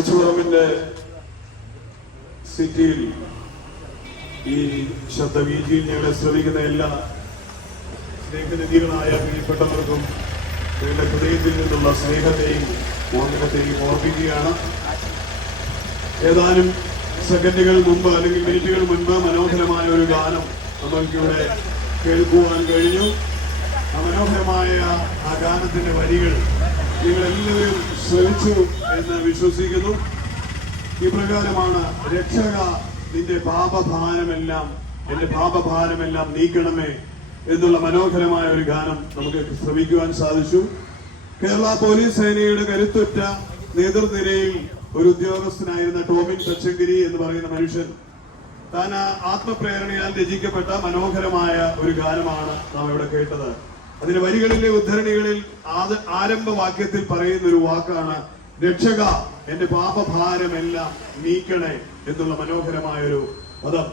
കൊച്ചുപറമ്പിന്റെ സിറ്റിയിൽ ഈ ശബ്ദവീതിയിൽ ഞങ്ങളെ ശ്രമിക്കുന്ന എല്ലാ സ്നേഹനിധികളായ പ്രിയപ്പെട്ടവർക്കും നിങ്ങളുടെ ഹൃദയത്തിൽ നിന്നുള്ള സ്നേഹത്തെയും മോഹനത്തെയും ഓർപ്പിക്കുകയാണ്. ഏതാനും സെക്കൻഡുകൾ മുമ്പ് അല്ലെങ്കിൽ മിനിറ്റുകൾ മുൻപ് മനോഹരമായ ഒരു ഗാനം നമ്മൾക്കിവിടെ കേൾക്കുവാൻ കഴിഞ്ഞു. ആ മനോഹരമായ ആ ഗാനത്തിന്റെ വരികൾ നിങ്ങളെല്ലാവരും ശ്രമിച്ചു എന്ന് വിശ്വസിക്കുന്നു. ഇപ്രകാരമാണ്: രക്ഷക, നിന്റെ പാപഭാരമെല്ലാം, എന്റെ പാപഭാരമെല്ലാം നീക്കണമേ എന്നുള്ള മനോഹരമായ ഒരു ഗാനം നമുക്ക് ശ്രമിക്കുവാൻ സാധിച്ചു. കേരള പോലീസ് സേനയുടെ കരുത്തുറ്റ നേതൃനിരയിൽ ഒരു ഉദ്യോഗസ്ഥനായിരുന്ന ടോമിൻ തച്ചങ്കരി എന്ന് പറയുന്ന മനുഷ്യൻ താൻ ആത്മപ്രേരണയാൽ രചിക്കപ്പെട്ട മനോഹരമായ ഒരു ഗാനമാണ് നാം ഇവിടെ കേട്ടത്. അതിന്റെ വരികളിലെ ഉദ്ധരണികളിൽ ആരംഭവാക്യത്തിൽ പറയുന്ന ഒരു വാക്കാണ് രക്ഷക, എന്റെ പാപഭാരമെല്ലാം നീക്കണേ എന്നുള്ള മനോഹരമായ ഒരു പദം.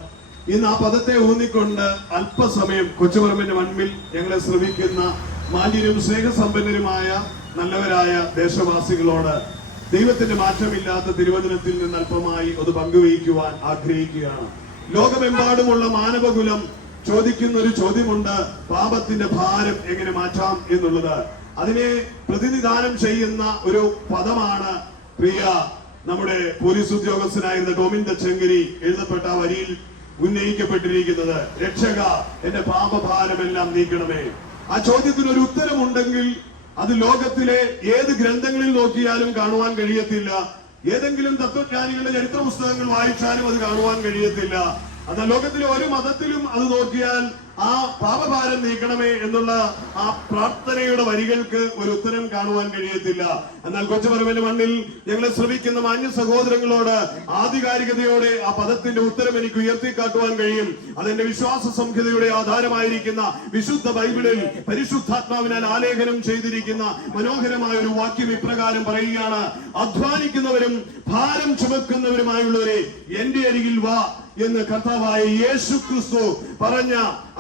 ഇന്ന് ആ പദത്തെ ഊന്നിക്കൊണ്ട് അല്പസമയം കൊച്ചുപറമ്പിന്റെ മണ്ണിൽ ഞങ്ങളെ ശ്രമിക്കുന്ന മാന്യരും സ്നേഹസമ്പന്നരുമായ നല്ലവരായ ദേശവാസികളോട് ദൈവത്തിന്റെ മാറ്റമില്ലാത്ത തിരുവചനത്തിൽ നിന്ന് അല്പമായി അത് പങ്കുവയ്ക്കുവാൻ ആഗ്രഹിക്കുകയാണ്. ലോകമെമ്പാടുമുള്ള മാനവകുലം ചോദിക്കുന്ന ഒരു ചോദ്യമുണ്ട്: പാപത്തിന്റെ ഭാരം എങ്ങനെ മാറ്റാം എന്നുള്ളത്. അതിനെ പ്രതിനിധാനം ചെയ്യുന്ന ഒരു പദമാണ് പ്രിയ നമ്മുടെ പോലീസ് ഉദ്യോഗസ്ഥനായിരുന്ന ടോമിൻ തച്ചങ്കരി എഴുതപ്പെട്ട വരിയിൽ ഉന്നയിക്കപ്പെട്ടിരിക്കുന്നത്. രക്ഷക, എന്റെ പാപഭാരമെല്ലാം നീക്കണമേ. ആ ചോദ്യത്തിന് ഒരു ഉത്തരമുണ്ടെങ്കിൽ അത് ലോകത്തിലെ ഏത് ഗ്രന്ഥങ്ങളിൽ നോക്കിയാലും കാണുവാൻ കഴിയത്തില്ല. ഏതെങ്കിലും തത്വജ്ഞാനികളുടെ ചരിത്ര പുസ്തകങ്ങൾ വായിച്ചാലും അത് കാണുവാൻ കഴിയത്തില്ല. അത് ലോകത്തിലെ ഒരു മതത്തിലും അത് നോക്കിയാൽ ആ പാപഭാരം നീക്കണമേ എന്നുള്ള ആ പ്രാർത്ഥനയുടെ വരികൾക്ക് ഒരു ഉത്തരം കാണുവാൻ കഴിയത്തില്ല. എന്നാൽ കൊച്ചുപറമ്പിന്റെ മണ്ണിൽ ഞങ്ങളെ ശ്രമിക്കുന്ന മാന്യ സഹോദരങ്ങളോട് ആധികാരികതയോടെ ആ പദത്തിന്റെ ഉത്തരം എനിക്ക് ഉയർത്തിക്കാട്ടുവാൻ കഴിയും. അതെന്റെ വിശ്വാസ സംഹിതയുടെ ആധാരമായിരിക്കുന്ന വിശുദ്ധ ബൈബിളിൽ പരിശുദ്ധാത്മാവിനാൽ ആലേഖനം ചെയ്തിരിക്കുന്ന മനോഹരമായ ഒരു വാക്യം ഇപ്രകാരം പറയുകയാണ്: അധ്വാനിക്കുന്നവരും ഭാരം ചുമക്കുന്നവരുമായുള്ളവരെ എന്റെ അരികിൽ വാ എന്ന് കർത്താവായ യേശു ക്രിസ്തു പറഞ്ഞ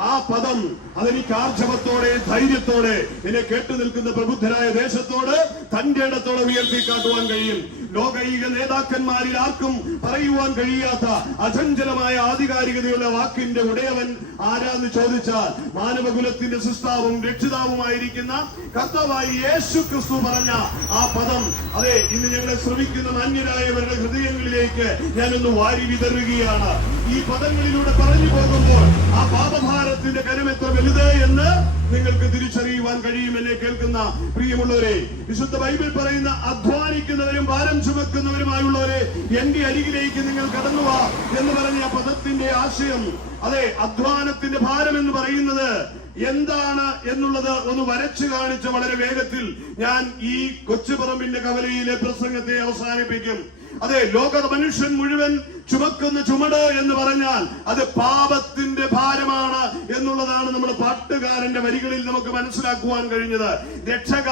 ആ പദം അതെനിക്ക് ആർജവത്തോടെ, ധൈര്യത്തോടെ എന്നെ കേട്ടു നിൽക്കുന്ന പ്രബുദ്ധരായ ദേശത്തോട് തന്റെ ഇടത്തോടെ ഉയർത്തിക്കാട്ടുവാൻ കഴിയും. ലോകൈക നേതാക്കന്മാരിൽ ആർക്കും പറയുവാൻ കഴിയാത്ത അചഞ്ചലമായ ആധികാരികതയുള്ള വാക്കിന്റെ ഉടയവൻ ആരാന്ന് ചോദിച്ചാൽ മാനവകുലത്തിന്റെ സൃഷ്ടാവും രക്ഷിതാവുമായിരിക്കുന്ന കർത്താവായ യേശു ക്രിസ്തു പറഞ്ഞ ആ പദം, അതെ, ഇന്ന് ഞങ്ങളെ ശ്രമിക്കുന്ന മാന്യരായവരുടെ ഹൃദയങ്ങളിലേക്ക് ഞാനൊന്ന് വാരി വിതറുകയാണ്. ഈ പദങ്ങളിലൂടെ പറഞ്ഞു പോകുമ്പോൾ ആ പാപഭാരത്തിന്റെ കനം എത്ര വലുത് എന്ന് നിങ്ങൾക്ക് തിരിച്ചറിയുവാൻ കഴിയും. എന്നെ കേൾക്കുന്ന പ്രിയമുള്ളവരെ, വിശുദ്ധ ബൈബിൾ പറയുന്ന അധ്വാനിക്കുന്നവരും ഭാരം ചുമക്കുന്നവരുമായുള്ളവരെ എന്റെ അരികിലേക്ക് നിങ്ങൾ കടന്നുവാ എന്ന് പറഞ്ഞ ആ പദത്തിന്റെ ആശയം, അതെ, അധ്വാനത്തിന്റെ ഭാരം എന്ന് പറയുന്നത് എന്താണ് എന്നുള്ളത് ഒന്ന് വരച്ചു കാണിച്ച് വളരെ വേഗത്തിൽ ഞാൻ ഈ കൊച്ചുപറമ്പിന്റെ കവലയിലെ പ്രസംഗത്തെ അവസാനിപ്പിക്കും. അതെ, ലോക മനുഷ്യൻ മുഴുവൻ ചുമക്കുന്ന ചുമട് എന്ന് പറഞ്ഞാൽ അത് പാപത്തിന്റെ ഭാരമാണ് എന്നുള്ളതാണ് നമ്മുടെ പാട്ടുകാരന്റെ വരികളിൽ നമുക്ക് മനസ്സിലാക്കുവാൻ കഴിഞ്ഞത്. രക്ഷക,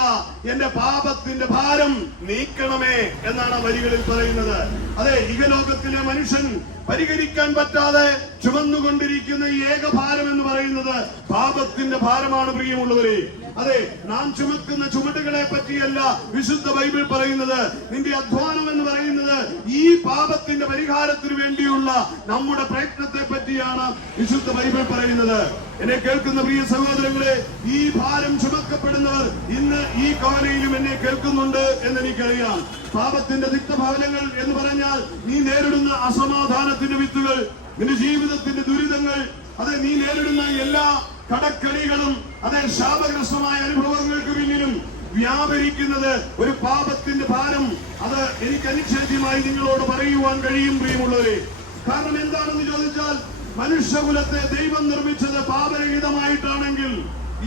എന്റെ പാപത്തിന്റെ ഭാരം നീക്കണമേ എന്നാണ് വരികളിൽ പറയുന്നത്. അതെ, ഇഹലോകത്തിലെ മനുഷ്യൻ പരിഹരിക്കാൻ പറ്റാതെ ചുമന്നുകൊണ്ടിരിക്കുന്ന ഏകഭാരം എന്ന് പറയുന്നത് പാപത്തിന്റെ ഭാരമാണ്. പ്രിയമുള്ളവരെ, അതെ, നാം ചുമക്കുന്ന ചുമടുകളെ പറ്റിയല്ല വിശുദ്ധ ബൈബിൾ പറയുന്നത്. നിന്റെ അധ്വാനം എന്ന് പറയുന്നത് ഈ പാപത്തിന്റെ പരിഹാരത്തിന് വേണ്ടിയുള്ള നമ്മുടെ പ്രയത്നത്തെ പറ്റിയാണ് വിശുദ്ധ ബൈബിൾ പറയുന്നത്. എന്നെ കേൾക്കുന്ന പ്രിയ സഹോദരങ്ങളെ, ഈ ഭാരം ചുമക്കപ്പെടുന്നവർ ഇന്ന് ഈ കവലയിലും എന്നെ കേൾക്കുന്നുണ്ട് എന്ന് എനിക്കറിയാം. പാപത്തിന്റെ തിക്തഫലങ്ങൾ എന്ന് പറഞ്ഞാൽ നീ നേരിടുന്ന അസമാധാനത്തിന്റെ വിത്തുകൾ, നിന്റെ ജീവിതത്തിന്റെ ദുരിതങ്ങൾ, അതെ, നീ നേരിടുന്ന എല്ലാ കടക്കണികളും, അതെ, ശാപഗ്രസ്തമായ അനുഭവങ്ങൾക്ക് പിന്നിലും വ്യാപരിക്കുന്നത് ഒരു പാപത്തിന്റെ ഭാരം. അത് എനിക്ക് അനിശ്ചയമായി നിങ്ങളോട് പറയുവാൻ കഴിയും പ്രിയമുള്ളവരെ. കാരണം എന്താണെന്ന് ചോദിച്ചാൽ, മനുഷ്യകുലത്തെ ദൈവം നിർമ്മിച്ചത് പാപരഹിതമായിട്ടാണെങ്കിൽ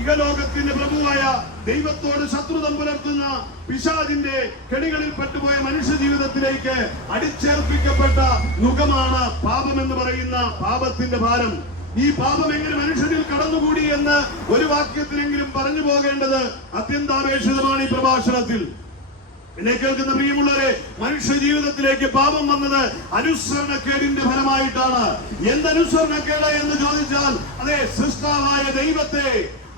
ഇഹലോകത്തിന്റെ പ്രഭുവായ ദൈവത്തോട് ശത്രുത പുലർത്തുന്ന പിശാചിന്റെ കെണികളിൽ പെട്ടുപോയ മനുഷ്യ ജീവിതത്തിലേക്ക് അടിച്ചേർപ്പിക്കപ്പെട്ട നുകമാണ് പാപമെന്ന് പറയുന്ന പാപത്തിന്റെ ഭാരം. ഈ പാപം എങ്ങനെ മനുഷ്യനിൽ കടന്നുകൂടി എന്ന് ഒരു വാക്യത്തിലെങ്കിലും പറഞ്ഞു പോകേണ്ടത് അത്യന്താപേക്ഷിതമാണ് ഈ പ്രഭാഷണത്തിൽ. എന്നെ കേൾക്കുന്ന പ്രിയമുള്ളവരെ, മനുഷ്യ ജീവിതത്തിലേക്ക് പാപം വന്നത് അനുസരണക്കേടിന്റെ ഫലമായിട്ടാണ്. എന്തനുസരണക്കേട് എന്ന് ചോദിച്ചാൽ, അതെ, സൃഷ്ടാവായ ദൈവത്തെ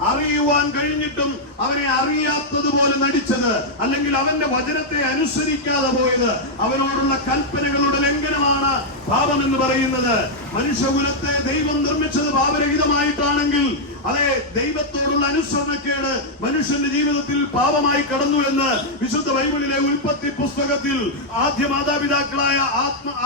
അറിയുവാൻ കഴിഞ്ഞിട്ടും അവനെ അറിയാത്തതുപോലെ നടിച്ചത്, അല്ലെങ്കിൽ അവന്റെ വചനത്തെ അനുസരിക്കാതെ പോയത്, അവനോടുള്ള കൽപ്പനകളുടെ ലംഘനമാണ് പാപം എന്ന് പറയുന്നത്. മനുഷ്യകുലത്തെ ദൈവം നിർമ്മിച്ചത് പാപരഹിതമായിട്ടാണെങ്കിൽ അതെ, ദൈവത്തോടുള്ള അനുസരണക്കേട് മനുഷ്യന്റെ ജീവിതത്തിൽ പാപമായി കടന്നു എന്ന് വിശുദ്ധ ബൈബിളിലെ ഉൽപ്പത്തി പുസ്തകത്തിൽ ആദ്യ മാതാപിതാക്കളായ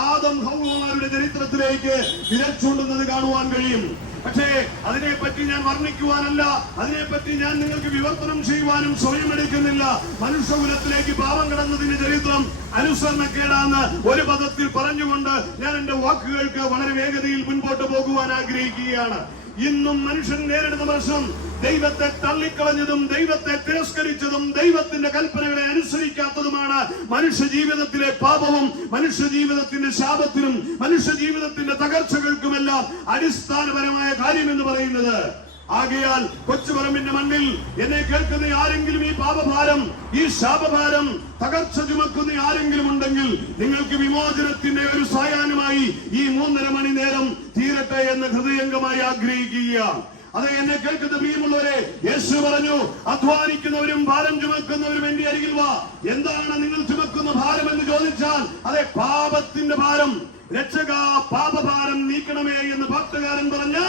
ആദം ഹവ്വമാരുടെ ചരിത്രത്തിലേക്ക് വിരൽ ചൂണ്ടുന്നത് കാണുവാൻ കഴിയും. പക്ഷേ അതിനെപ്പറ്റി ഞാൻ വർണ്ണിക്കുവാനല്ല, അതിനെപ്പറ്റി ഞാൻ നിങ്ങൾക്ക് വിവർത്തനം ചെയ്യുവാനും സമയമെടുക്കുന്നില്ല. മനുഷ്യകുലത്തിലേക്ക് പാപം കടന്നതിന്റെ ചരിത്രം അനുസരണക്കേടാന്ന് ഒരു പദത്തിൽ പറഞ്ഞുകൊണ്ട് ഞാൻ എന്റെ വാക്കുകൾക്ക് വളരെ വേഗതയിൽ മുൻപോട്ട് പോകുവാൻ ആഗ്രഹിക്കുകയാണ്. ഇന്നും മനുഷ്യൻ നേരിടുന്ന പ്രശ്നം ദൈവത്തെ തള്ളിക്കളഞ്ഞതും ദൈവത്തെ തിരസ്കരിച്ചതും ദൈവത്തിന്റെ കൽപ്പനകളെ അനുസരിക്കാത്തതുമാണ് മനുഷ്യ ജീവിതത്തിലെ പാപവും മനുഷ്യ ജീവിതത്തിന്റെ ശാപത്തിനും മനുഷ്യ ജീവിതത്തിന്റെ തകർച്ചകൾക്കുമെല്ലാം അടിസ്ഥാനപരമായ കാര്യം എന്ന് പറയുന്നത്. ആകയാൽ കൊച്ചുപറമ്പിന്റെ മണ്ണിൽ എന്നെ കേൾക്കുന്ന ആരെങ്കിലും ഈ പാപഭാരം, ഈ ശാപഭാരം, തകർച്ച ചുമക്കുന്ന ആരെങ്കിലും ഉണ്ടെങ്കിൽ നിങ്ങൾക്ക് വിമോചനത്തിന്റെ ഒരു സായാഹ്നമായി ഈ 3.5 മണി നേരം തീരട്ടെ എന്ന് ഹൃദയംഗമായി ആഗ്രഹിക്കുകയാണ്. അതെ, എന്നെ കേൾക്കുന്ന പ്രിയമുള്ളവരെ, യേശു പറഞ്ഞു, അധ്വാനിക്കുന്നവരും ഭാരം ചുമക്കുന്നവരും എന്റെ അരികിൽ വാ. എന്താണ് നിങ്ങൾ ചുമക്കുന്ന ഭാരം എന്ന് ചോദിച്ചാൽ, അതെ, പാപത്തിന്റെ ഭാരം. രക്ഷക, പാപഭാരം നീക്കണമേ എന്ന് ഭക്തകാരൻ പറഞ്ഞ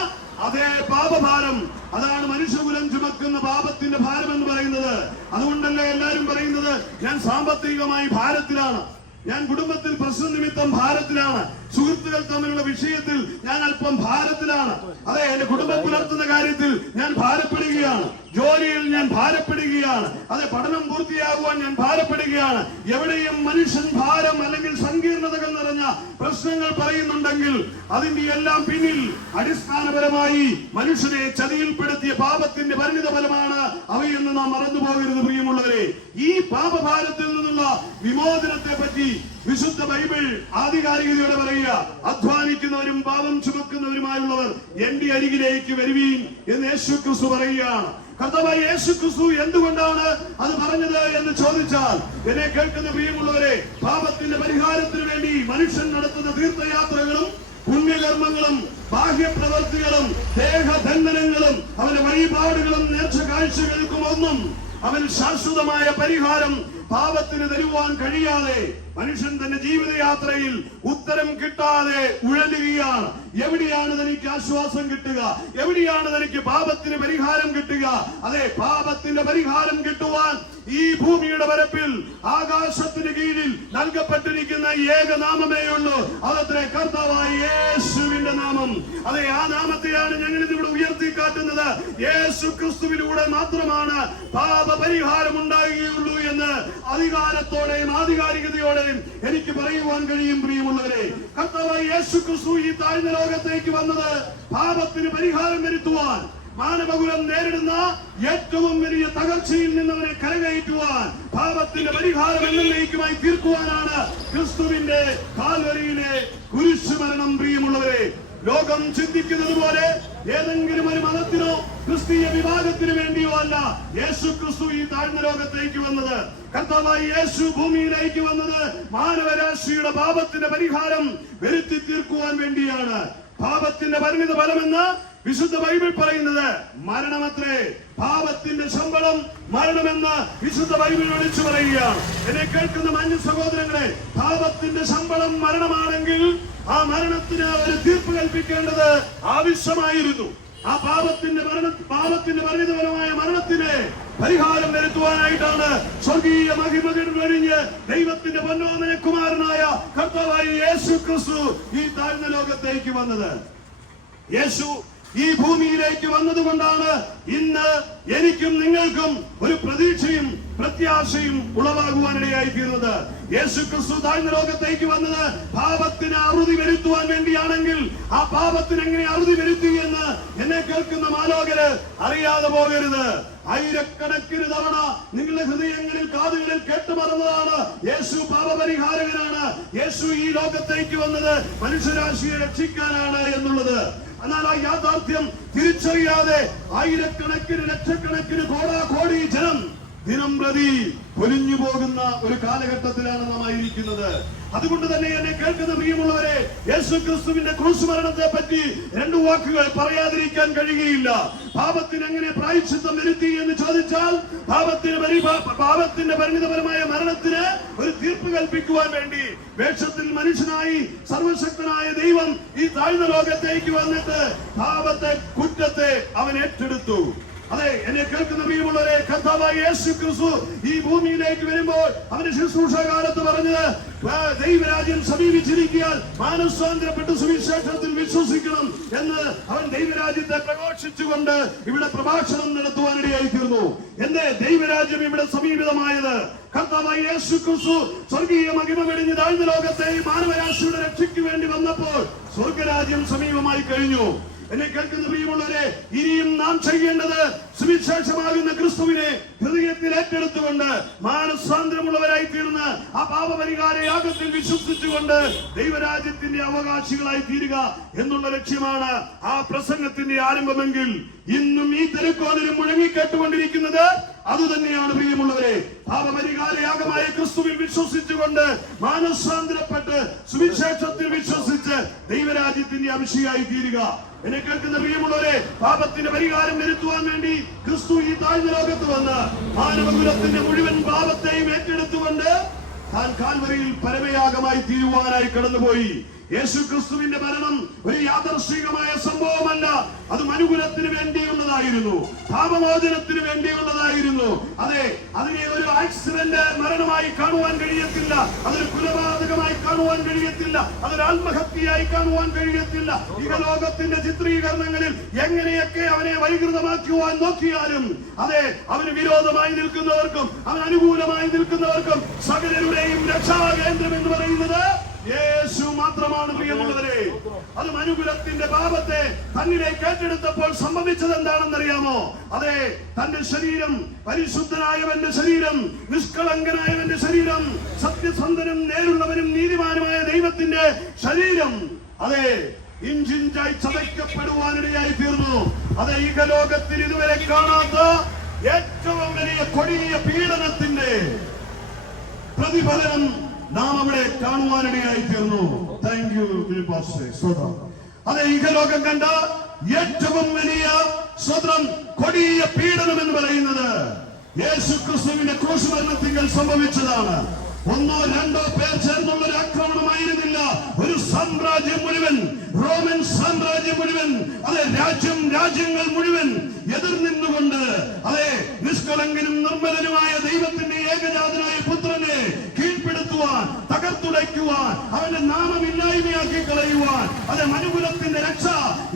അതേ പാപഭാരം, അതാണ് മനുഷ്യകുലം ചുമക്കുന്ന പാപത്തിന്റെ ഭാരം എന്ന് പറയുന്നത്. അതുകൊണ്ടല്ലേ എല്ലാരും പറയുന്നത്, ഞാൻ സാമ്പത്തികമായി ഭാരത്തിലാണ്, ഞാൻ കുടുംബത്തിൽ പ്രശ്ന നിമിത്തം ഭാരത്തിലാണ്, സുഹൃത്തുക്കൾ തമ്മിലുള്ള വിഷയത്തിൽ ഞാൻ അല്പം ഭാരത്തിലാണ്, അതെ, എന്റെ കുടുംബം പുലർത്തുന്ന കാര്യത്തിൽ ഞാൻ ഭാരപ്പെടുകയാണ്, ജോലിയിൽ ഞാൻ ഭാരപ്പെടുകയാണ്, അതെ, പഠനം പൂർത്തിയാകുവാൻ ഞാൻ ഭാരപ്പെടുകയാണ്. എവിടെയും മനുഷ്യൻ ഭാരം അല്ലെങ്കിൽ സങ്കീർണതകൾ നിറഞ്ഞ പ്രശ്നങ്ങൾ പറയുന്നുണ്ടെങ്കിൽ അതിന്റെ എല്ലാം പിന്നിൽ അടിസ്ഥാനപരമായി മനുഷ്യനെ ചതിയിൽപ്പെടുത്തിയ പാപത്തിന്റെ പരിണിത ഫലമാണ് അവയെന്ന് നാം മറന്നുപോകരുത് പ്രിയമുള്ളവരെ. ഈ പാപഭാരത്തിൽ നിന്നുള്ള വിമോചനത്തെ പറ്റി വിശുദ്ധ ബൈബിൾ ആധികാരികതയോടെ പറയുക, അധ്വാനിക്കുന്നവരും പാപം ചുമക്കുന്നവരുമായുള്ളവർ എന്റെ അരികിലേക്ക് വരുവീൻ എന്ന് യേശുക്രിസ്തു പറയുകയാണ്. കർത്താവായ യേശുക്രിസ്തു എന്തുകൊണ്ടാണ് അത് പറഞ്ഞത് എന്ന് ചോദിച്ചാൽ, എന്നെ കേൾക്കുന്ന പ്രിയമുള്ളവരെ, പാപത്തിന്റെ പരിഹാരത്തിന് വേണ്ടി മനുഷ്യൻ നടത്തുന്ന തീർത്ഥയാത്രകളും പുണ്യകർമ്മങ്ങളും ബാഹ്യപ്രവർത്തികളും ദേഹബന്ധനങ്ങളും അവന്റെ വഴിപാടുകളും നേർച്ച കാഴ്ചകൾക്കും ഒന്നും അവൻ ശാശ്വതമായ പരിഹാരം പാപത്തിന് തരുവാൻ കഴിയാതെ മനുഷ്യൻ തന്റെ ജീവിതയാത്രയിൽ ഉത്തരം കിട്ടാതെ ഉഴലുകയാണ്. എവിടെയാണ് തനിക്ക് ആശ്വാസം കിട്ടുക? എവിടെയാണ് തനിക്ക് പാപത്തിന് പരിഹാരം കിട്ടുക? അതെ, പാപത്തിന്റെ പരിഹാരം കിട്ടുവാൻ ഈ ഭൂമിയുടെ പരപ്പിൽ ആകാശത്തിന് കീഴിൽ നൽകപ്പെട്ടിരിക്കുന്ന ഏകനാമമേ ഉള്ളൂ. അതത്രേ കർത്താവായ യേശുവിന്റെ നാമം. അതെ, ആ നാമത്തെയാണ് ഞങ്ങൾ ഇതിവിടെ ഉയർത്തിക്കാട്ടുന്നത്. യേശു ക്രിസ്തുവിലൂടെ മാത്രമാണ് പാപപരിഹാരം ഉണ്ടാകുകയുള്ളൂ എന്ന് അധികാരത്തോടെയും ആധികാരികതയോടെയും എനിക്ക് പറയുവാൻ കഴിയും. പ്രിയമുള്ളവരെ, കർത്താവായ യേശു ക്രിസ്തു ഈ താഴ്ന്ന ലോകത്തേക്ക് വന്നത് പാപത്തിന് പരിഹാരം വരുത്തുവാൻ, മാനവകുലം നേരിടുന്ന ഏറ്റവും വലിയ തകർച്ചയിൽ നിന്നവരെ കരകയറ്റുവാൻ, പാപത്തിന്റെ പരിഹാരം എന്നേക്കുമായി തീർക്കുവാനാണ് ക്രിസ്തുവിന്റെ കാൽവരിയിലെ കുരിശുമരണം. പ്രിയമുള്ളവരെ, ലോകം ചിന്തിക്കുന്നത് പോലെ ഏതെങ്കിലും ഒരു മതത്തിനോ ക്രിസ്തീയ വിഭാഗത്തിന് വേണ്ടിയോ അല്ല യേശു ക്രിസ്തു ഈ താഴ്ന്ന ലോകത്തേക്ക് വന്നത്. കർത്താവായ യേശു ഭൂമിയിലേക്ക് വന്നത് മാനവരാശിയുടെ പാപത്തിന്റെ പരിഹാരം വരുത്തി തീർക്കുവാൻ വേണ്ടിയാണ്. പാപത്തിന്റെ പരിണിത ഫലമെന്ന് വിശുദ്ധ ബൈബിൾ പറയുന്നത് മരണമത്രേ. പാപത്തിന്റെ ശമ്പളം മരണമെന്ന് വിശുദ്ധ ബൈബിൾ വിളിച്ചു പറയുകയാണ്. എന്നെ കേൾക്കുന്ന മാന്യ സഹോദരങ്ങളെ, പാപത്തിന്റെ ശമ്പളം മരണമാണെങ്കിൽ ആ മരണത്തിന് ഒരു തീർപ്പ് കൽപ്പിക്കേണ്ടത് ആവശ്യമായിരുന്നു. ആ പാപത്തിന്റെ പരിണിതപരമായ മരണത്തിന് പരിഹാരം വരുത്തുവാനായിട്ടാണ് സ്വർഗീയ മഹിമകൾ കഴിഞ്ഞ് ദൈവത്തിന്റെ പൊന്നോമന കുമാരനായ കർത്താവായ യേശു ക്രിസ്തു ഈ താഴ്ന്ന ലോകത്തേക്ക് വന്നത്. യേശു ഈ ഭൂമിയിലേക്ക് വന്നതുകൊണ്ടാണ് ഇന്ന് എനിക്കും നിങ്ങൾക്കും ഒരു പ്രതീക്ഷയും പ്രത്യാശയും ഉളവാകുവാനിടയായി തീർന്നത്. യേശു ക്രിസ്തു താഴ്ന്ന ലോകത്തേക്ക് വന്നത് പാപത്തിന് അറുതി വരുത്തുവാൻ വേണ്ടിയാണെങ്കിൽ ആ പാപത്തിന് എങ്ങനെ അറുതി വരുത്തി എന്ന് എന്നെ കേൾക്കുന്ന മാലോകര് അറിയാതെ പോകരുത്. ആയിരക്കണക്കിന് തവണ നിങ്ങളുടെ ഹൃദയങ്ങളിൽ കാതുകളിൽ കേട്ടുമറന്നതാണ് യേശു പാപപരിഹാരകനാണ്, യേശു ഈ ലോകത്തേക്ക് വന്നത് മനുഷ്യരാശിയെ രക്ഷിക്കാനാണ് എന്നുള്ളത്. എന്നാൽ ആ യാഥാർത്ഥ്യം തിരിച്ചറിയാതെ ആയിരക്കണക്കിന് ലക്ഷക്കണക്കിന് കോടാകോടി ജനം ദിനം പ്രതി പൊലിഞ്ഞു പോകുന്ന ഒരു കാലഘട്ടത്തിലാണ് നാം ആയിരിക്കുന്നത്. അതുകൊണ്ട് തന്നെ എന്നെ കേൾക്കുന്ന പ്രിയമുള്ളവരെ, യേശുക്രിസ്തുവിന്റെ ക്രൂശ് മരണത്തെ പറ്റി രണ്ടു വാക്കുകൾ പറയാതിരിക്കാൻ കഴിയുകയില്ല. പാപത്തിന് എങ്ങനെ പ്രായശ്ചിത്തം വരുത്തി എന്ന് ചോദിച്ചാൽ, പാപത്തിന്റെ പരിണിതപരമായ മരണത്തിന് ഒരു തീർപ്പ് കൽപ്പിക്കുവാൻ വേണ്ടി വേഷത്തിൽ മനുഷ്യനായി സർവശക്തനായ ദൈവം ഈ താഴ്ന്ന ലോകത്തേക്ക് വന്നിട്ട് പാപത്തെ, കുറ്റത്തെ അവൻ ഏറ്റെടുത്തു. അതെ, എന്നെ കേൾക്കുന്ന പ്രിയമുള്ളവരെ, കർത്താവായ യേശുക്രിസ്തു ഈ ഭൂമിയിലേക്ക് വരുമ്പോൾ അവന്റെ ശുശ്രൂഷ കാലത്ത് പറഞ്ഞത്, ദൈവരാജ്യം സമീപിച്ചിരിക്കാൻ മാനസാന്തരപ്പെട്ട് സുവിശേഷത്തിൽ വിശ്വസിക്കണം എന്ന് അവൻ ദൈവരാജ്യത്തെ പ്രഘോഷിച്ചുകൊണ്ട് ഇവിടെ പ്രഭാഷണം നടത്തുവാനിടയായി തീർന്നു. എന്റെ ദൈവരാജ്യം ഇവിടെ സമീപിതമായത് കർത്താവായ യേശുക്രിസ്തു സ്വർഗീയ മഹിമ വെടിഞ്ഞ് താഴ്ന്ന ലോകത്തെ മാനവരാശിയുടെ രക്ഷയ്ക്ക് വേണ്ടി വന്നപ്പോൾ സ്വർഗരാജ്യം സമീപമായി കഴിഞ്ഞു. എന്നെ കേൾക്കുന്ന പ്രിയമുള്ളവരെ, ഇനിയും നാം ചെയ്യേണ്ടത് സുവിശേഷമാകുന്ന ക്രിസ്തുവിനെ ഹൃദയത്തിൽ ഏറ്റെടുത്തുകൊണ്ട് മാനസാന്തരമുള്ളവരായി തീർന്ന് ആ പാപപരിഹാര യാഗത്തിൽ വിശ്വസിച്ചുകൊണ്ട് ദൈവരാജ്യത്തിന്റെ അവകാശികളായി തീരുക എന്നുള്ള ലക്ഷ്യമാണ് ആ പ്രസംഗത്തിന്റെ ആരംഭമെങ്കിൽ ഇന്നും ഈ തിരക്കോലിലും മുഴങ്ങിക്കേട്ടുകൊണ്ടിരിക്കുന്നത് അതുതന്നെയാണ് പ്രിയമുള്ളവരെ. പാപപരിഹാര യാഗമായ ക്രിസ്തുവിൽ വിശ്വസിച്ചുകൊണ്ട് മാനസാന്തരപ്പെട്ട് സുവിശേഷത്തിൽ വിശ്വസിച്ച് ദൈവരാജ്യത്തിന്റെ അംശിയായി തീരുക. എന്നെ കേൾക്കുന്ന പ്രിയമുള്ളവരെ, പാപത്തിന്റെ പരിഹാരം വരുത്തുവാൻ വേണ്ടി ക്രിസ്തു ഈ താഴ്ന്ന ലോകത്ത് വന്ന് മാനവകുലത്തിന്റെ മുഴുവൻ പാപത്തെയും ഏറ്റെടുത്തുകൊണ്ട് താൻ കാൽവരിയിൽ പരമയാഗമായി തീരുവാനായി കടന്നുപോയി. യേശു ക്രിസ്തുവിന്റെ മരണം ഒരു യാദർശികമായ സംഭവമല്ല, അത് മനുകുലത്തിന് വേണ്ടിയുള്ളതായിരുന്നു, പാപമോചനത്തിന് വേണ്ടിയുള്ളതായിരുന്നു. അതെ, അതിനെ ഒരു ആക്സിഡന്റ് മരണമായി കാണുവാൻ കഴിയത്തില്ല, അതൊരു കൊലപാതകമായി കാണുവാൻ കഴിയത്തില്ല, അതൊരു ആത്മഹത്യയായി കാണുവാൻ കഴിയത്തില്ല. ഇഹലോകത്തിന്റെ ചിത്രീകരണങ്ങളിൽ എങ്ങനെയൊക്കെ അവനെ വൈകൃതമാക്കുവാൻ നോക്കിയാലും, അതെ, അവന് വിരോധമായി നിൽക്കുന്നവർക്കും അവന് അനുകൂലമായി നിൽക്കുന്നവർക്കും സകലരുടെയും രക്ഷാകേന്ദ്രം എന്ന് പറയുന്നത് യേശു മാത്രമാണ് പ്രിയമുള്ളവരെ. അത് മനുകുലത്തിന്റെ പാപത്തെ തന്നിലേക്ക് ഏറ്റെടുത്തപ്പോൾ സംഭവിച്ചത് എന്താണെന്നറിയാമോ? അതെ, തന്റെ ശരീരം, പരിശുദ്ധനായവന്റെ ശരീരം, നിഷ്കളങ്കനായവന്റെ ശരീരം, സത്യസന്ധനും നേരുള്ളവനും നീതിമാനുമായ ദൈവത്തിന്റെ ശരീരം, അതെ, ഇഞ്ചിഞ്ചായി ചതയ്ക്കപ്പെടുവാനിടയായി തീർന്നു. അതെ, ഇഹലോകത്തിൽ ഇതുവരെ കാണാത്ത ഏറ്റവും വലിയ കൊടിയ പീഡനത്തിന്റെ പ്രതിഫലനം നാം അവിടെ കാണുവാനിടയായി തീർന്നു. Thank you. അതെ, ഇഹലോകം കണ്ട ഏറ്റവും വലിയ സ്വതന്ത്രം കൊടിയ പീഡനം എന്ന് പറയുന്നത് യേശുക്രിസ്തുവിന്റെ ക്രൂശ് മരണത്തിൽ സംഭവിച്ചതാണ്. ഒന്നോ രണ്ടോ പേർ ചേർന്നുള്ള ഒരു ആക്രമണമായിരുന്നില്ല, ഒരു സാമ്രാജ്യം മുഴുവൻ, റോമൻ സാമ്രാജ്യം മുഴുവൻ, അതെ, രാജ്യങ്ങൾ മുഴുവൻ എതിർനിന്നുകൊണ്ട്, അതെ, നിഷ്കളങ്കനും നിർമ്മലനുമായ ദൈവത്തിന്റെ ഏകജാതനായ പുത്രനെ കീഴ്പ്പെടുത്തുവാൻ, തകർത്തുടയ്ക്കുവാൻ, അവന്റെ നാമമില്ലായ്മയാക്കി കളയുവാൻ, അതെ, മനുകുലത്തിന്റെ രക്ഷ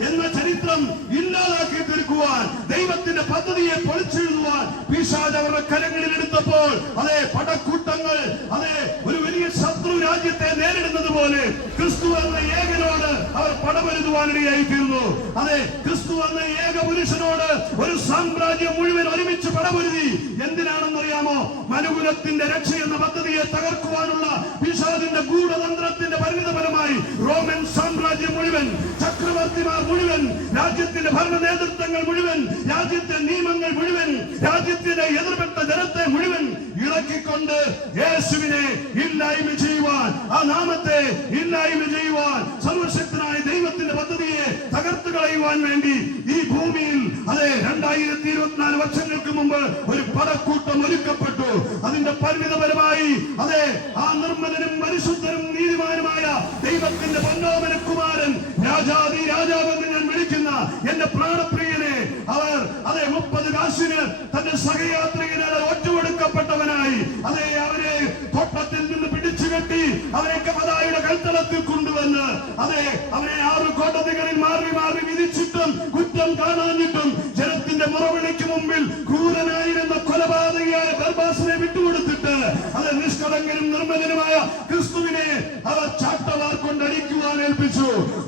എന്ന ചരിത്രം ഇല്ലാതാക്കി തീർക്കുവാൻ, ദൈവത്തിന്റെ പദ്ധതിയെ പൊളിച്ചെഴുതുവാൻ പിശാച് അവരുടെ കരങ്ങളിൽ എടുത്തപ്പോൾ, അതെ, പടക്കൂട്ടങ്ങൾ, അതെ, ഒരു വലിയ ശത്രു രാജ്യത്തെ നേരിടുന്നത് പോലെ ക്രിസ്തു എന്ന ഏകനോട് അവർ പടപൊരുതുവാനിടയായി തീർന്നു. അതെ, ക്രിസ്തു എന്ന ഏക പുരുഷനോട് ഒരു സാമ്രാജ്യം മുഴുവൻ ഒരുമിച്ച് പടപൊരുതി. എന്തിനാണെന്നറിയാമോ? മനുകുലത്തിന്റെ രക്ഷ എന്ന പദ്ധതിയെ തകർക്കുവാനുള്ള പിശാചിന്റെ ഗൂഢതന്ത്രത്തിന്റെ പരിണിതഫലമായി റോമൻ സാമ്രാജ്യം മുഴുവൻ, ചക്രവർത്തിമാർ മുഴുവൻ, രാജ്യത്തിന്റെ ഭരണ നേതൃത്വങ്ങൾ മുഴുവൻ, രാജ്യത്തെ നിയമങ്ങൾ മുഴുവൻ, രാജ്യത്തിന്റെ എതിർപ്പെട്ട ജനത്തെ മുഴുവൻ ഇളക്കിക്കൊണ്ട് യേശുവിനെ ഇല്ലായ്മ ചെയ്യുവാൻ, ആ നാമത്തെ ഇല്ലായ്മ ചെയ്യുവാൻ, സർവശക്തനായ ദൈവത്തിന്റെ പദ്ധതിയെ തകർത്തു കളയുവാൻ വേണ്ടി ഈ ഭൂമിയിൽ, അതെ, 2024 വർഷങ്ങൾക്ക് മുമ്പ് ഒരു പടക്കൂട്ടം ഒരുക്കപ്പെട്ടു. അതിന്റെ പരിണിതപരമായി, അതെ, ആ നിർമ്മലനും പരിശുദ്ധനും നീതിമാനുമായ ദൈവത്തിന്റെ പൊന്നോമന കുമാരൻ, രാജാതി രാജാവെന്ന് ഞാൻ വിളിക്കുന്ന എന്റെ പ്രാണപ്രിയനെ അവർ, അതെ, 30 കാശിന് തന്റെ സഹയാത്രികനാണ് ഒറ്റുകൊടുക്കപ്പെട്ടവനായി, അതെ, അവരെ തോട്ടത്തിൽ നിന്ന് പിടിച്ചു കെട്ടി അവരെ കമതായുടെ കൽത്തളത്തിൽ കൊണ്ടുവന്ന്, അതെ, അവരെ 6 കോടതികളിൽ മാറി മാറി വിധിച്ചിട്ടും കുറ്റം കാണാഞ്ഞിട്ടും ജനത്തിന്റെ മുറവിളിക്ക് മുമ്പിൽ ക്രൂരനായിരുന്ന കൊലപാതകയായ ബർബാസിനെ വിട്ടുകൊടുത്തിട്ട്, അത് നിഷ്കളങ്കനും നിർമ്മലനുമായ ക്രിസ്തുവിനെ അവർ ചാട്ടവാർ കൊണ്ട് അടിക്കുവാൻ ഏൽപ്പിച്ചു.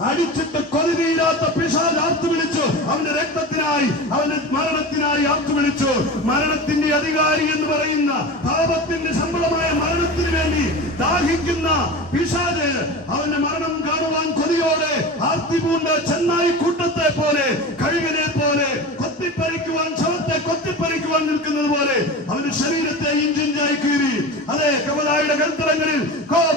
അടിച്ചിട്ട് കൊതിരീരാത്ത പിശാച് ആർത്തു വിളിച്ചു. അവന്റെ രക്തത്തിനായി, അവന്റെ മരണത്തിനായി ആർത്തു വിളിച്ചു. മരണത്തിന്റെ അധികാരി എന്ന് പറയുന്ന, പാപത്തിന്റെ ശമ്പളമായ മരണത്തിന് വേണ്ടി ദാഹിക്കുന്ന പിശാച് അവന്റെ മരണം കാണുവാൻ കൊതിയോടെ ആർത്തിപൂണ്ട് ചെന്നായി കൂട്ടത്തെ പോലെ, കഴുകനെ പോലെ കൊത്തിപ്പറിക്കുവാൻ, ശവത്തെ കൊത്തിപ്പറിക്കുവാൻ നിൽക്കുന്നത് പോലെ അവന്റെ അവന്റെ ശരീരത്തെ ഇഞ്ചിഞ്ചായി കീറി. അതെ, കവലായുടെ കൽത്തറങ്ങളിൽ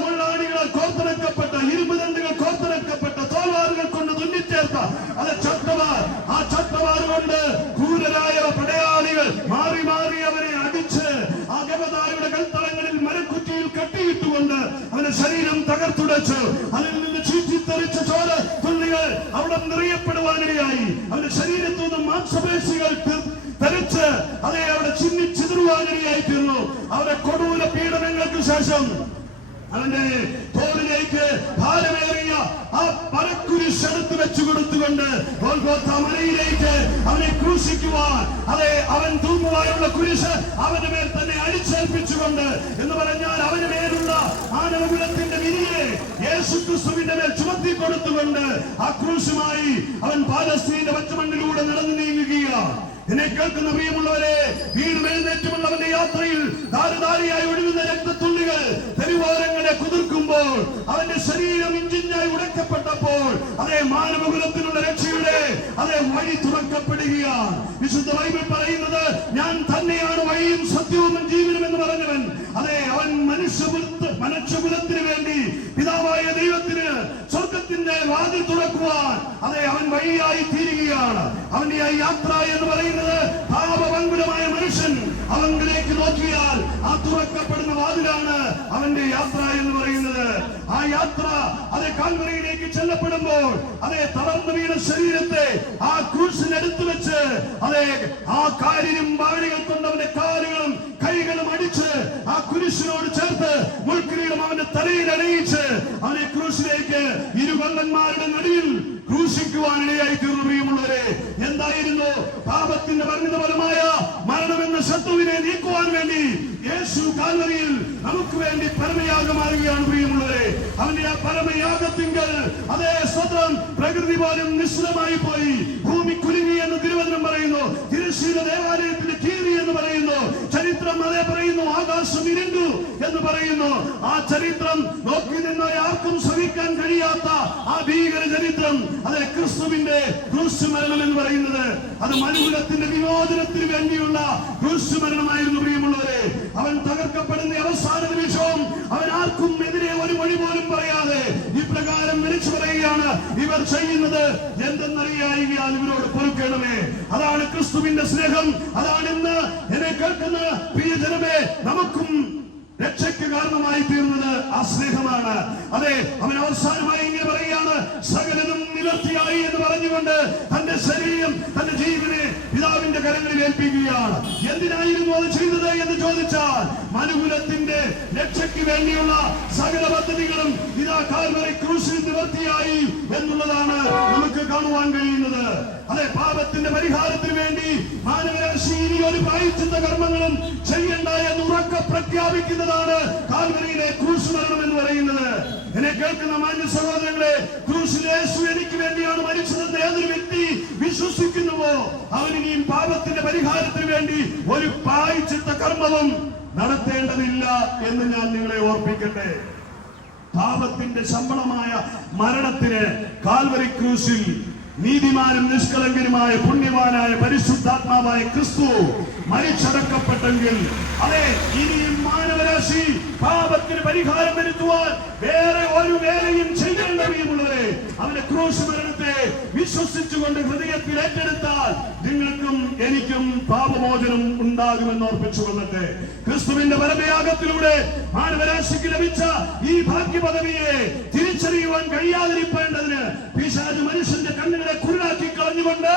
മുള്ളാണികളാൽ കോർത്തിണക്കപ്പെട്ട, ഇരുമ്പ് ദണ്ടുകൾ കോർത്തിണക്കപ്പെട്ട, തോൽവാറുകൾ കൊണ്ട് തുന്നിച്ചേർത്ത അത് ചട്ടവാർ. ആ ചട്ടവാർ കൊണ്ട് ക്രൂരരായ പടയാളികൾ മാറി മാറി അവനെ അടിച്ച് ആ കവലായുടെ കൽത്തറങ്ങളിൽ മരക്കുറ്റിയിൽ കെട്ടിയിട്ടുകൊണ്ട് അവന്റെ ശരീരം തകർത്തുടച്ച് അതിൽ നിന്ന് ചീറ്റിത്തെറിച്ച ചോര തുള്ളികൾ അവിടെ നിറയപ്പെടുവാനിടയായി. അവന്റെ ശരീരത്തു നിന്നും മാംസപേശികൾ തെറിച്ച് അതേ അവിടെ ചിന്നിച്ചിതറുവാനിടയായി തീർന്നു. അവരുടെ കൊടൂര പീഡനങ്ങൾക്ക് ശേഷം അവന്റെ തോളിലേക്ക് ഭാരമേറിയ ആ പരക്കുരിശെടുത്ത് വെച്ചു കൊടുത്തുകൊണ്ട് ഗോൽഗോഥ മലയിലേക്ക് അവനെ ക്രൂശിക്കുവാൻ, അതെ, അവൻ തൂങ്ങുവാനുള്ള കുരിശ് അവന്റെ മേൽ തന്നെ അടിച്ചേൽപ്പിച്ചുകൊണ്ട്, എന്ന് പറഞ്ഞാൽ അവന്റെ മേലുള്ള മാനവകുലത്തിന്റെ വിധിയെ യേശുക്രിസ്തുവിന്റെ മേൽ ചുമത്തി കൊടുത്തുകൊണ്ട് ആ ക്രൂശുമായി അവൻ പാലസ്തീന്റെ പച്ചമണ്ണിലൂടെ നടന്നു നീങ്ങുകയാണ്. എന്നെ കേൾക്കുന്ന പ്രിയമുള്ളവരെ, വീണ്ടും എഴുന്നേറ്റുമുള്ളവന്റെ യാത്രയിൽ ധാരധാരിയായി ഒഴുകുന്ന രക്തത്തുള്ളികൾ തെരുവോരങ്ങളെ കുതിർക്കുമ്പോൾ, അവന്റെ ശരീരം ഇഞ്ചിഞ്ചായി ഉടക്കപ്പെട്ടപ്പോൾ, അതേ മാനവകുലത്തിനുള്ള രക്ഷയുടെ അതേ വഴി തുറക്കപ്പെടുകയാണ്. വിശുദ്ധ ബൈബിൾ പറയുന്നത്, ഞാൻ തന്നെയാണ് വഴിയും സത്യവും ജീവനും എന്ന് പറഞ്ഞവൻ. അതെ, അവൻ മനുഷ്യകുലത്തിന് വേണ്ടി പിതാവായ ദൈവത്തിന് സ്വർഗത്തിന്റെ വാതിൽ തുറക്കുവാൻ അതെ അവൻ വഴിയായി തീരുകയാണ്. അവന്റെ ആ യാത്ര എന്ന് പറയുന്നത് പാപഭംഗുരമായ മനുഷ്യൻ അവങ്കിലേക്ക് നോക്കിയാൽ ആ തുറക്കപ്പെടുന്ന വാതിലാണ് അവന്റെ യാത്ര എന്ന് പറയുന്നത്. ആ യാത്ര അതെ കാൽവരിയിലേക്ക് ചെല്ലപ്പെടുമ്പോൾ അതെ തളർന്നു വീണ ശരീരത്തെ ആ ക്രൂശിനെടുത്തു വെച്ച് അതെ ആ കാലിനും വാഴികൾ കൊണ്ട് അവന്റെ കാലുകളും കൈകളും അടിച്ച് ആ കുരിശിനോട് ചേർത്ത് മുൾക്കിരീടം അവന്റെ തലയിൽ അണിയിച്ച് അവനെ ക്രൂശിലേക്ക് ഇരുകൊല്ലന്മാരുടെ നടുവിൽ ക്രൂശിക്കുവാനിടയായി തീർന്നു. പ്രിയമുള്ളവരെ, എന്തായിരുന്നു പാപത്തിന്റെ പരിണിതഫലമായ മരണമെന്ന ശത്രുവിനെ നീക്കുവാൻ വേണ്ടി യേശു കാൽവരിയിൽ നമുക്ക് വേണ്ടി പരമയാഗമാകുകയാണ്. പ്രിയമുള്ളവരെ, അവന്റെ ആ പരമയാഗത്തിങ്കൽ അതേ സ്വതം പ്രകൃതി പോലും നിശ്ചലമായി പോയി, ഭൂമി കുലുങ്ങി എന്ന് തിരുവചനം പറയുന്നു, തിരുശീല ദേവാലയത്തിന്റെ കീറി എന്ന് പറയുന്നു, ചരിത്രം അതേ പറയുന്നു, ആകാശം ഇരുണ്ടു എന്ന് പറയുന്നു. ആ ചരിത്രം നോക്കി നിന്ന ആർക്കും സഹിക്കാൻ കഴിയാത്ത ആ ഭീകര ചരിത്രം അതെ ക്രിസ്തുവിന്റെ ക്രൂശുമരണം എന്ന് പറയുന്നത് അത് മനുകുലത്തിന്റെ വിമോചനത്തിന് വേണ്ടിയുള്ള ക്രൂശുമരണമായിരുന്നു. പ്രിയമുള്ളവരെ, അവൻ തകർക്കപ്പെടുന്ന അവസാന നിമിഷവും അവൻ ആർക്കും എതിരെ ഒരു മൊഴി പോലും പറയാതെ ഇപ്രകാരം വിളിച്ചു പറയുകയാണ്, ഇവർ ചെയ്യുന്നത് എന്തെന്നറിയായികയാൽ ഇവരോട് പൊറുക്കണമേ. അതാണ് ക്രിസ്തുവിന്റെ സ്നേഹം. അതാണ് ഇന്ന് എന്നെ കേൾക്കുന്ന പ്രിയജനമേ നമുക്കും രക്ഷയ്ക്ക് കാരണമായി തീർന്നത് ആ സ്നേഹമാണ്. അതെ, അവൻ അവസാനമായി ഇങ്ങനെ പറയുകയാണ്, സകലതും നിവർത്തിയായി എന്ന് പറഞ്ഞുകൊണ്ട് തന്റെ ശരീരം തന്റെ ജീവനെ പിതാവിന്റെ കരങ്ങളിൽ ഏൽപ്പിക്കുകയാണ്. എന്തിനായിരുന്നു അത് ചെയ്തത് എന്ന് ചോദിച്ചാൽ മനുകുലത്തിന്റെ രക്ഷയ്ക്ക് വേണ്ടിയുള്ള സകല പദ്ധതികളും ഇതാ കാൽവരി ക്രൂശിൽ നിവർത്തിയായി എന്നുള്ളതാണ് നമുക്ക് കാണുവാൻ കഴിയുന്നത്. അതെ, പാപത്തിന്റെ പരിഹാരത്തിന് വേണ്ടി മാനവരാശി ഇനി ഒരു പ്രായശ്ചിത്ത കർമ്മങ്ങളും ചെയ്യണ്ട എന്ന് ഉറക്കെ പ്രഖ്യാപിക്കുന്നതാണ് കാൽവരിയിലെ ക്രൂശ് മരണം എന്ന് പറയുന്നത്. എന്നെ കേൾക്കുന്ന മാന്യ സഹോദരങ്ങളെ, ക്രൂശിൽ യേശു എനിക്ക് വേണ്ടിയാണ് മരിച്ചതെന്ന് ഏതൊരു വ്യക്തി വിശ്വസിക്കുന്നുവോ അവൻ ഇനിയും പാപത്തിന്റെ പരിഹാരത്തിന് വേണ്ടി ഒരു പ്രായശ്ചിത്ത കർമ്മവും നടത്തേണ്ടതില്ല എന്ന് ഞാൻ നിങ്ങളെ ഓർപ്പിക്കട്ടെ. പാപത്തിന്റെ ശമ്പളമായ മരണത്തിന് കാൽവരി ക്രൂശിൽ നീതിമാനും നിഷ്കളങ്കനുമായ പുണ്യവാനായ പരിശുദ്ധാത്മാവായ ക്രിസ്തു മരിച്ചടക്കപ്പെട്ടെങ്കിൽ അതെ ഇനിയും മാനവരാശി പാപത്തിന് പരിഹാരം വരുത്തുവാൻ വേറെ ഒരു വേലയും ചെയ്യേണ്ട പ്രിയമുള്ളവരെ, അവന്റെ ക്രൂശ് മരണത്തെ വിശ്വസിച്ചുകൊണ്ട് ഹൃദയത്തിൽ ഏറ്റെടുത്താൽ നിങ്ങൾക്കും എനിക്കും പാപമോചനം ഉണ്ടാകുമെന്ന് ഓർപ്പിച്ചു കൊള്ളട്ടെ. ക്രിസ്തുവിന്റെ പരമയാഗത്തിലൂടെ മാനവരാശിക്ക് ലഭിച്ച ഈ ഭാഗ്യപദവിയെ തിരിച്ചറിയുവാൻ കഴിയാതിരിക്കേണ്ടതിന് പിശാച് മനുഷ്യന്റെ കണ്ണുകളെ കുരുടാക്കി കളഞ്ഞുകൊണ്ട്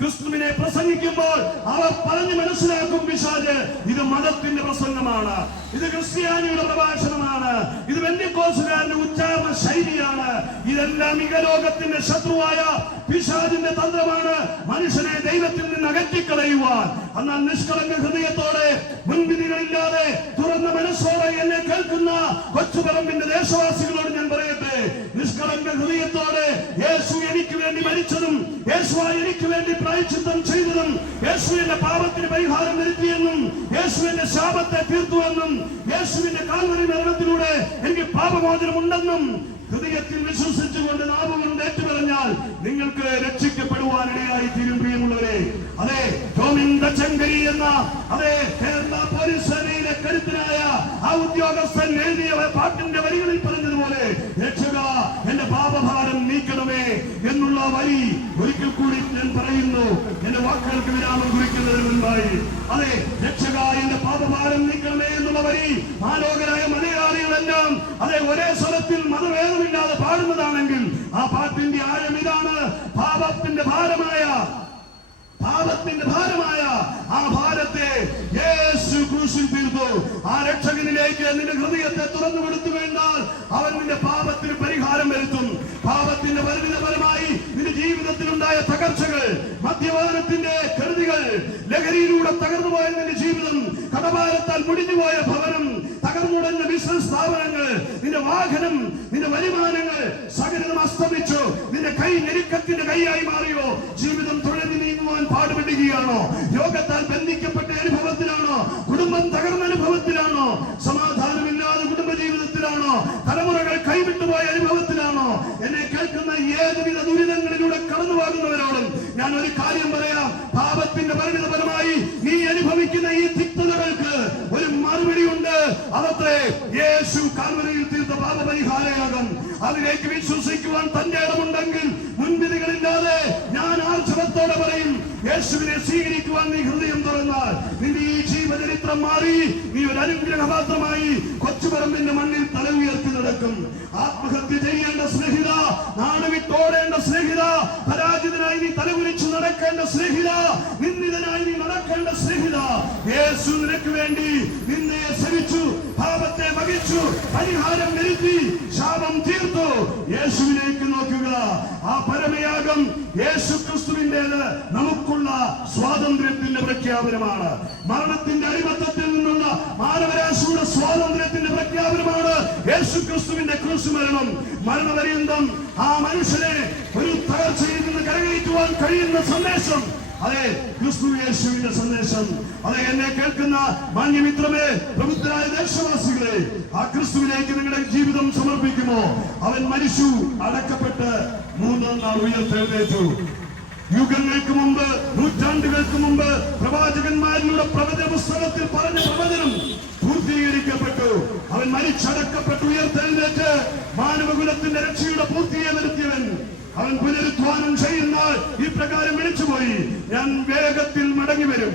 ക്രിസ്തുവിനെ പ്രസംഗിക്കുമ്പോൾ അവർ പറഞ്ഞു മനസ്സിലാക്കും, പിശാച് ഇത് മതത്തിന്റെ പ്രസംഗമാണ്, ഇത് ക്രിസ്ത്യാനിയുടെ പ്രഭാഷണമാണ്, ഇത് പെന്തക്കോസ്തുകാരുടെ ഉച്ചാരണ ശൈലിയാണ്, ഇതെല്ലാം ഇഹലോകത്തിന്റെ ശത്രുവായ പിശാചിന്റെ തന്ത്രമാണ് മനുഷ്യനെ ദൈവത്തിൽ നിന്ന് അകറ്റിക്കളയുവാൻ. എന്നാൽ നിഷ്കളങ്ക ഹൃദയത്തോടെ മുൻവിധികളില്ലാതെ തുറന്ന മനസ്സോടെ എന്നെ കേൾക്കുന്ന കൊച്ചുപറമ്പിന്റെ ദേശവാസികളോട് ഞാൻ പറയട്ടെ, നിഷ്കളങ്ക ഹൃദയത്തോടെ യേശു എനിക്ക് വേണ്ടി മരിച്ചതും യേശു എനിക്ക് വേണ്ടി പ്രായശ്ചിത്തം ചെയ്തതും യേശുവിന്റെ പാപത്തിന് പരിഹാരം വരുത്തിയെന്നും യേശുവിന്റെ ശാപത്തെ തീർത്തുവെന്നും യേശുവിന്റെ കാൽവരി മരണത്തിലൂടെ എനിക്ക് പാപമോചനമുണ്ടെന്നും ഹൃദയത്തിൽ വിശ്വസിച്ചുകൊണ്ട് നാവുകൊണ്ട് ഏറ്റുപറഞ്ഞാൽ നിങ്ങൾക്ക് രക്ഷിക്കപ്പെടുവാനിടയായി തീരും. പ്രിയമുള്ളവരെ, അതെ, ടോമിൻ തച്ചങ്കരി എന്ന കേരള പോലീസ് സേനയിലെ കരുത്തനായ ആ ഉദ്യോഗസ്ഥൻ എഴുതിയ പാട്ടിന്റെ വരികളിൽ പറഞ്ഞതുപോലെ, രക്ഷക എന്റെ പാപഭാരം നീക്കണമേ എന്നുള്ള വരി ഒരിക്കൽ കൂടി ഞാൻ പറയുന്നു. എന്റെ വാക്കുകൾക്ക് വിരാമം കുറിക്കുന്നതിന് മുൻപായി, അതെ, രക്ഷക എന്റെ പാപഭാരം നീക്കണമേ എന്നുള്ള വരി മാലോകരായ മലയാളികളെല്ലാം ഒരേ സ്വരത്തിൽ മതഭേദമില്ലാതെ പാടുന്നതാണെങ്കിൽ ആ പാട്ടിന്റെ ആഴം ഇതാണ്. പാപത്തിന്റെ ഭാരമായ ആ ഭാരത്തെ യേശു ക്രൂശിൽ തീർത്തു. ആ രക്ഷകനിലേക്ക് നിന്റെ ഹൃദയത്തെ തുറന്നു കൊടുത്തു കഴിഞ്ഞാൽ അവൻ നിന്റെ പാപത്തിന് പരിഹാരം വരുത്തും. പാപത്തിന്റെ പരിണിതഫലമായി നിന്റെ ജീവിതത്തിലുണ്ടായ തകർച്ചകൾ, മദ്യപാനത്തിന്റെ കെടുതികൾ, ലഹരിയിലൂടെ തകർന്നുപോയ നിന്റെ ജീവിതം, കടഭാരത്താൽ മുടിഞ്ഞുപോയ ഭവനം, തകർന്നുടഞ്ഞ ബിസിനസ് സ്ഥാപനങ്ങൾ, നിന്റെ വാഹനം, നിന്റെ വരുമാനങ്ങൾ സകലതും അസ്തമിച്ചു. നിന്റെ കൈ ഞെരുക്കത്തിന്റെ കൈയായി മാറിയോ? ജീവിതം തുഴഞ്ഞു നീങ്ങുവാൻ പാടുപെടുകയാണോ? രോഗത്താൽ ബന്ധിക്കപ്പെട്ട അനുഭവത്തിലാണോ? കുടുംബം തകർന്ന അനുഭവത്തിലാണോ? സമാധാനമില്ലാതെ കുടുംബ ജീവിതത്തിലാണോ? തലമുറകൾ കൈവിട്ടുപോയ അനുഭവത്തിലാണോ? എന്നെ കേൾക്കുന്ന ഏതുവിധ ദുരിതങ്ങളിലൂടെ കടന്നു പോകുന്നവരോടും ഞാൻ ഒരു കാര്യം പറയാം. പാപത്തിന്റെ പരിണിതഫലമായി നീ അനുഭവിക്കുന്ന ഈ തിക്തതകൾക്ക് ഒരു മറുപടി ഉണ്ട്. അതത്രേ യേശു കാൽവരിയിൽ തീർത്ത പാപപരിഹാരയാകും. അതിലേക്ക് വിശ്വസിക്കുവാൻ തന്റെ ഇടമുണ്ടെങ്കിൽ മുൻവിധികളില്ലാതെ ഞാൻ ആർജവത്തോടെ പറയും, യേശുവിനെ സ്വീകരിക്കുവാൻ നീ ഹൃദയം തുറന്നാൽ നിന്റെ ഈ ജീവചരിത്രം മാറി നീ ഒരു അനുഗ്രഹപാത്രമായി കൊച്ചുപറമ്പിന്റെ മണ്ണിൽ തല ഉയർത്തി നടക്കും. ആത്മഹത്യ ചെയ്യേണ്ട സ്നേഹിത, നാടുവിട്ടോടേണ്ട സ്നേഹിത, പരാജിതനായി നീ തലകുലിച്ചു നടക്കേണ്ട സ്നേഹിത, നിന്ദിതനായി നീ നടക്കേണ്ട സ്നേഹിത, യേശു നിനക്ക് വേണ്ടി നിന്നെ സഹിച്ചു, പാപത്തെ വഹിച്ചു, പരിഹാരം വരുത്തി, ശാപം തീർത്തു. യേശുവിലേക്ക് നോക്കുക. ആ പരമയാഗം യേശു ക്രിസ്തുവിന്റേത് നമുക്കുള്ള സ്വാതന്ത്ര്യത്തിന്റെ പ്രഖ്യാപനമാണ്. മരണത്തിന്റെ അടിമത്തത്തിൽ നിന്നുള്ള മാനവരാശിയുടെ സ്വാതന്ത്ര്യത്തിന്റെ പ്രഖ്യാപനമാണ് യേശു ക്രിസ്തുവിന്റെ ക്രൂശ് മരണം. മരണപര്യന്തം ആ മനുഷ്യനെ ഒരു തകർച്ചയിൽ നിന്ന് കരകയറ്റുവാൻ കഴിയുന്ന സന്ദേശം, അതെ, ക്രിസ്തു യേശുവിന്റെ സന്ദേശം. അതെ, എന്നെ കേൾക്കുന്ന മാന്യമിത്രമേ, പ്രബുദ്ധരായ ദേശവാസികളെ, ആ ക്രിസ്തുവിലേക്ക് നിങ്ങളുടെ ജീവിതം സമർപ്പിക്കുമോ? അവൻ മരിച്ചു, അടക്കപ്പെട്ട് മൂന്നാം നാൾ ഉയർത്തെഴുന്നേറ്റു. യുഗങ്ങൾക്ക് മുമ്പ്, നൂറ്റാണ്ടുകൾക്ക് മുമ്പ് പ്രവാചകന്മാരിലൂടെ പ്രവചന പുസ്തകത്തിൽ പറഞ്ഞ പ്രവചനം പൂർത്തീകരിക്കപ്പെട്ടു. അവൻ മരിച്ചടക്കപ്പെട്ട് ഉയർത്തെഴുന്നേറ്റ് മാനവകുലത്തിന്റെ രക്ഷയുടെ പൂർത്തിയെ വരുത്തിയവൻ. അവൻ പുനരുത്ഥാനം ചെയ്യുന്നാൽ ഈ പ്രകാരം വിളിച്ചുപോയി, ഞാൻ വേഗത്തിൽ മടങ്ങി വരും.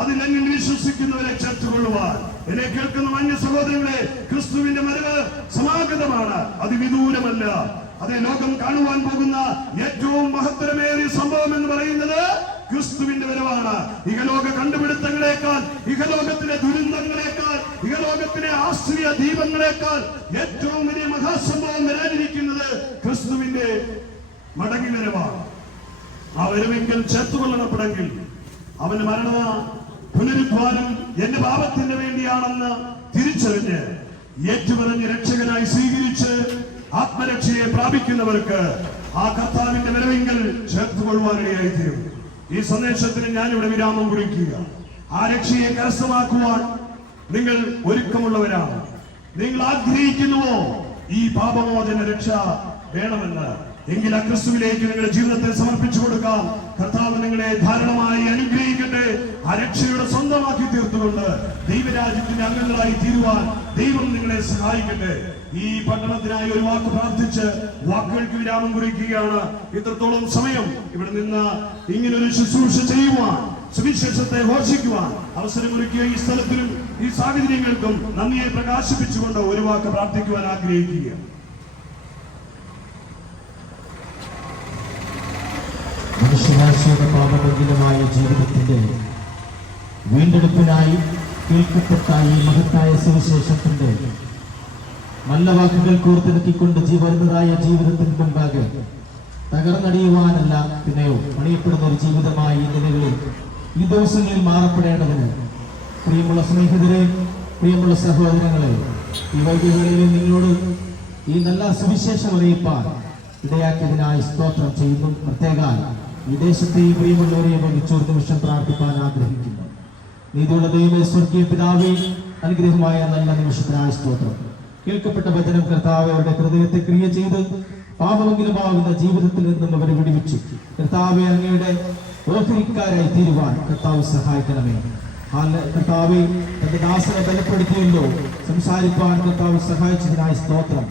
അതിലെങ്കിൽ വിശ്വസിക്കുന്നവരെ ചേർത്തുകൊള്ളുവാൻ. എന്നെ കേൾക്കുന്ന മാന്യ സഹോദരങ്ങളെ, ക്രിസ്തുവിന്റെ വരവ് സമാഗതമാണ്, അതിവിദൂരമല്ല. അതേ, ലോകം കാണുവാൻ പോകുന്ന ഏറ്റവും മഹത്തരമേറിയ സംഭവം എന്ന് പറയുന്നത് ക്രിസ്തുവിന്റെ വരവാണ്. ഇഹലോക കണ്ടുപിടുത്തങ്ങളെക്കാൾ, ഇഹലോകത്തിലെ ദുരന്തങ്ങളെക്കാൾ, ഇഹലോകത്തിലെ ആശ്ചര്യ ദീപങ്ങളെക്കാൾ ഏറ്റവും വലിയ മഹാസംഭവം വരാനിരിക്കുന്നത് ക്രിസ്തുവിന്റെ മടങ്ങി വരവാണ്. ആ വരവെങ്കിൽ ചേർത്തുകൊള്ളണമെങ്കിൽ അവന്റെ മരണ പുനരുദ്ധാനം എന്റെ പാപത്തിന് വേണ്ടിയാണെന്ന് തിരിച്ചറിഞ്ഞ് ഏറ്റുപറഞ്ഞ് രക്ഷകനായി സ്വീകരിച്ച് ആത്മരക്ഷയെ പ്രാപിക്കുന്നവർക്ക് ആ കർത്താവിന്റെ വരവെങ്കിൽ ചേർത്തുകൊള്ളുവാനിടയായി തീരും. ഈ സന്ദേശത്തിന് ഞാനിവിടെ വിരാമം കുറിക്കുക. ആ രക്ഷയെ കരസ്ഥമാക്കുവാൻ നിങ്ങൾ ഒരുക്കമുള്ളവരാണ്. നിങ്ങൾ ആഗ്രഹിക്കുന്നുവോ ഈ പാപമോചന രക്ഷ വേണമെന്ന്? എങ്കിൽ ആ ക്രിസ്തുവിലേക്ക് നിങ്ങളുടെ ജീവിതത്തെ സമർപ്പിച്ചു കൊടുക്കാം. കർത്താവ് നിങ്ങളെ ധാരാളമായി അനുഗ്രഹിക്കട്ടെ. ആ രക്ഷയുടെ സ്വന്തമാക്കി തീർത്തുകൊണ്ട് ദൈവരാജ്യത്തിന്റെ അംഗങ്ങളായി തീരുവാൻ ദൈവം നിങ്ങളെ സഹായിക്കട്ടെ. ഈ പട്ടണത്തിനായി ഒരു വാക്ക് പ്രാർത്ഥിച്ച് വാക്കുകൾക്ക് വിരാമം കുറിക്കുകയാണ്. ഇത്രത്തോളം സമയം ഇവിടെ നിന്ന് ഇങ്ങനൊരു ശുശ്രൂഷ ചെയ്യുവാൻ, സുവിശേഷത്തെ ഘോഷിക്കുവാൻ അവസരമൊരുക്കിയ ഈ സ്ഥലത്തിനും ഈ സാഹചര്യങ്ങൾക്കും നന്ദിയെ പ്രകാശിപ്പിച്ചുകൊണ്ട് ഒരു വാക്ക് പ്രാർത്ഥിക്കുവാൻ ആഗ്രഹിക്കുക. മനുഷ്യരാശിയുടെ പാപമംഗലമായ ജീവിതത്തിന്റെ വീണ്ടെടുപ്പിനായി കേൾക്കപ്പെട്ട ഈ മഹത്തായ സുവിശേഷത്തിന്റെ നല്ല വാക്കുകൾ കോർത്തിണക്കിക്കൊണ്ട് വരുന്നതായ ജീവിതത്തിന് മുമ്പാകെ തകർന്നടിയുവാനല്ല പിന്നെയോ പണിയപ്പെടുന്ന ഒരു ജീവിതമായി ഈ നിലകളിൽ ഈ ദിവസങ്ങളിൽ മാറപ്പെടേണ്ടതിന് പ്രിയമുള്ള സ്നേഹിതരെ, പ്രിയമുള്ള സഹോദരങ്ങളെ, ഈ വൈദ്യകളിൽ നിങ്ങളോട് ഈ നല്ല സുവിശേഷം അറിയിപ്പാൻ ഇടയാക്കിയതിനായി സ്തോത്രം ചെയ്യുന്നു. പ്രത്യേക ഈ ദേശത്തെ ഈ പ്രിയമുള്ളവരെ വഹിച്ചൊരു നിമിഷം പ്രാർത്ഥിപ്പാൻ ആഗ്രഹിക്കുന്നു. നീതിയുള്ള ദൈവമേ, സ്വർഗീയ പിതാവേ, അനുഗ്രഹമായ നല്ല നിമിഷത്തിനായി സ്തോത്രം. കേൾക്കപ്പെട്ട വചനം കർത്താവ് അവരുടെ ഹൃദയത്തെ ക്രിയ ചെയ്ത് പാപമെങ്കിലുമാകുന്ന ജീവിതത്തിൽ നിന്നും അവരെ വിടുവിച്ചു. കർത്താവെ, അങ്ങയുടെ ഓഹരിക്കാരായി തീരുവാൻ കർത്താവ് സഹായിക്കണമേ. കർത്താവെ, തന്റെ ദാസനെ ബലപ്പെടുത്തിയല്ലോ, സംസാരിപ്പാൻ കർത്താവ് സഹായിച്ചതിനായി സ്തോത്രം.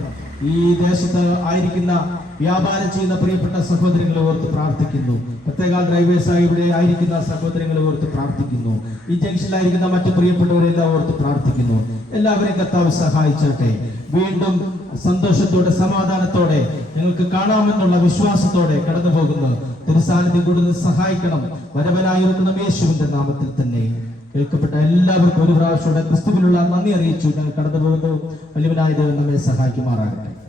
ഈ ദേശത്ത് ആയിരിക്കുന്ന വ്യാപാരം ചെയ്യുന്ന പ്രിയപ്പെട്ട സഹോദരങ്ങളെ ഓർത്ത് പ്രാർത്ഥിക്കുന്നു. പ്രത്യേക ഡ്രൈവേഴ്സായി ഇവിടെ ആയിരിക്കുന്ന സഹോദരങ്ങളെ ഓർത്ത് പ്രാർത്ഥിക്കുന്നു. ഈ ജംഗ്ഷനിലായിരിക്കുന്ന മറ്റു പ്രിയപ്പെട്ടവരെല്ലാം ഓർത്ത് പ്രാർത്ഥിക്കുന്നു. എല്ലാവരെയും കർത്താവ് സഹായിച്ചോട്ടെ. വീണ്ടും സന്തോഷത്തോടെ സമാധാനത്തോടെ ഞങ്ങൾക്ക് കാണാമെന്നുള്ള വിശ്വാസത്തോടെ കടന്നു പോകുന്നു. തിരുസാന്നിധ്യം കൂടുതൽ സഹായിക്കണം. വരവനായിരിക്കുന്ന യേശുവിന്റെ നാമത്തിൽ തന്നെ. കേൾക്കപ്പെട്ട എല്ലാവർക്കും ഒരു പ്രാവശ്യം ക്രിസ്തുവിനുള്ള നന്ദി അറിയിച്ചു ഞങ്ങൾ കടന്നു പോകുന്നു. വലിയവനായ ദൈവം നമ്മെ സഹായിക്കുമാറാകട്ടെ.